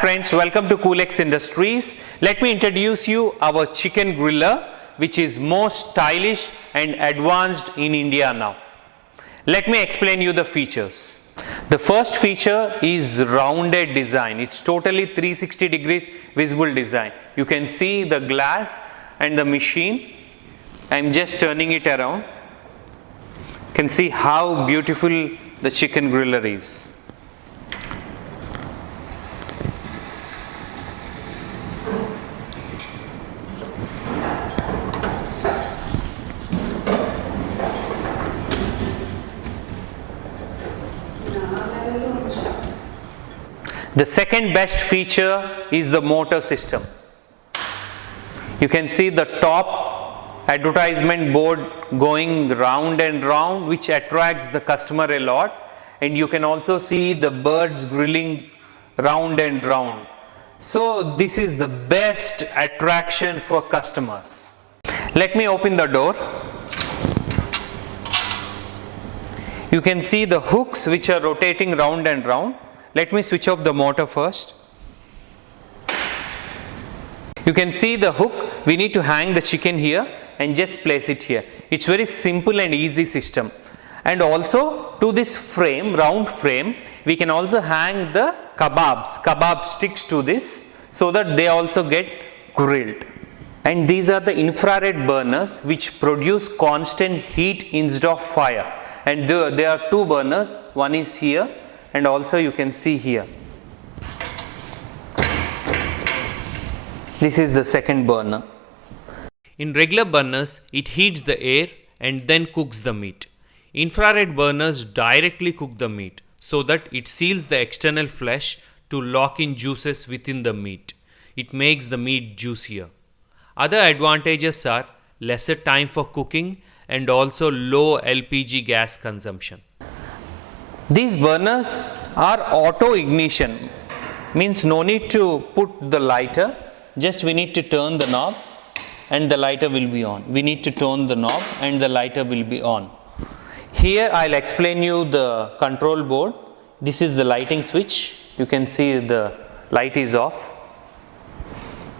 friends, welcome to Coolx Industries. Let me introduce you our chicken griller, which is most stylish and advanced in India now. Let me explain you the features. The first feature is rounded design. It's totally 360 degrees visible design. You can see the glass and the machine. I'm just turning it around. You can see how beautiful the chicken griller is. The second best feature is the motor system. You can see the top advertisement board going round and round, which attracts the customer a lot, and you can also see the birds grilling round and round. So this is the best attraction for customers. Let me open the door. You can see the hooks which are rotating round and round. Let me switch off the motor first. You can see the hook. We need to hang the chicken here and just place it here. It's very simple and easy system. And also to this frame, round frame, we can also hang the kebab sticks to this so that they also get grilled. And these are the infrared burners which produce constant heat instead of fire. And there are two burners. One is here, and also you can see here. This is the second burner. In regular burners, it heats the air and then cooks the meat. Infrared burners directly cook the meat so that it seals the external flesh to lock in juices within the meat. It makes the meat juicier. Other advantages are lesser time for cooking and also low LPG gas consumption. These burners are auto ignition, means no need to put the lighter, just we need to turn the knob and the lighter will be on. We need to turn the knob and the lighter will be on. Here I'll explain you the control board. This is the lighting switch. You can see the light is off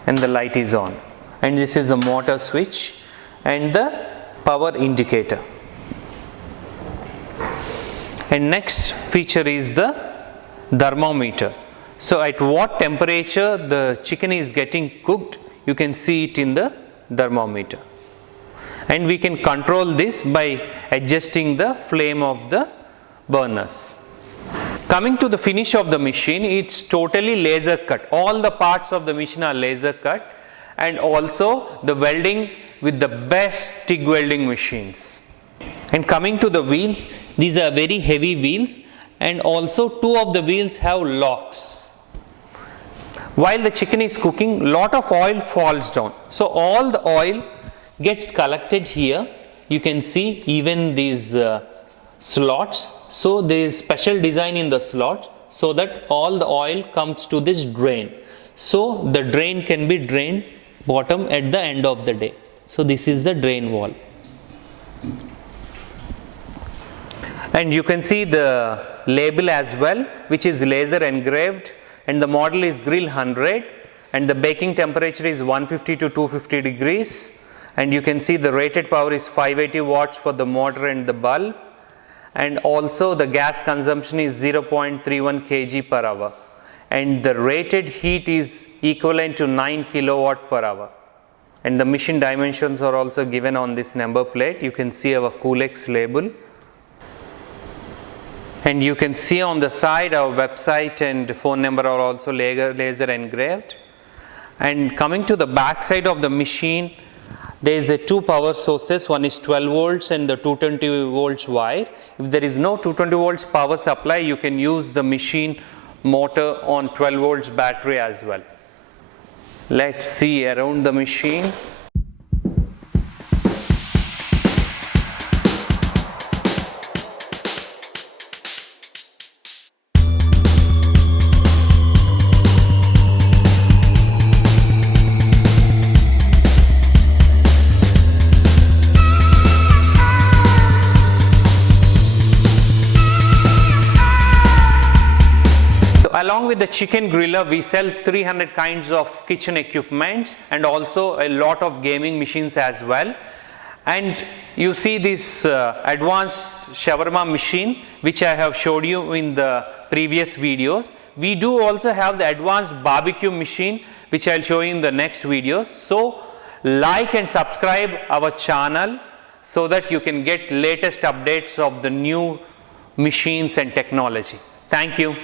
and the light is on. And this is the motor switch and the power indicator. And next feature is the thermometer. So at what temperature the chicken is getting cooked, you can see it in the thermometer. And we can control this by adjusting the flame of the burners. Coming to the finish of the machine, it's totally laser cut. All the parts of the machine are laser cut, and also the welding with the best TIG welding machines. And coming to the wheels, these are very heavy wheels, and also two of the wheels have locks. While the chicken is cooking, lot of oil falls down. So all the oil gets collected here. You can see even these slots. So there is special design in the slot so that all the oil comes to this drain. So the drain can be drained bottom at the end of the day. So this is the drain wall. And you can see the label as well, which is laser engraved, and the model is grill 100, and the baking temperature is 150 to 250 degrees, and you can see the rated power is 580 watts for the motor and the bulb, and also the gas consumption is 0.31 kg per hour, and the rated heat is equivalent to 9 kilowatt per hour. And the machine dimensions are also given on this number plate. You can see our Coolx label. And you can see on the side our website and phone number are also laser engraved. And coming to the back side of the machine, there is a two power sources. One is 12 volts and the 220 volts wire. If there is no 220 volts power supply, you can use the machine motor on 12 volts battery as well. Let's see around the machine. with the chicken griller, we sell 300 kinds of kitchen equipments and also a lot of gaming machines as well. And you see this advanced shawarma machine which I have showed you in the previous videos. We do also have the advanced barbecue machine which I will show you in the next video. So like and subscribe our channel so that you can get latest updates of the new machines and technology. Thank you.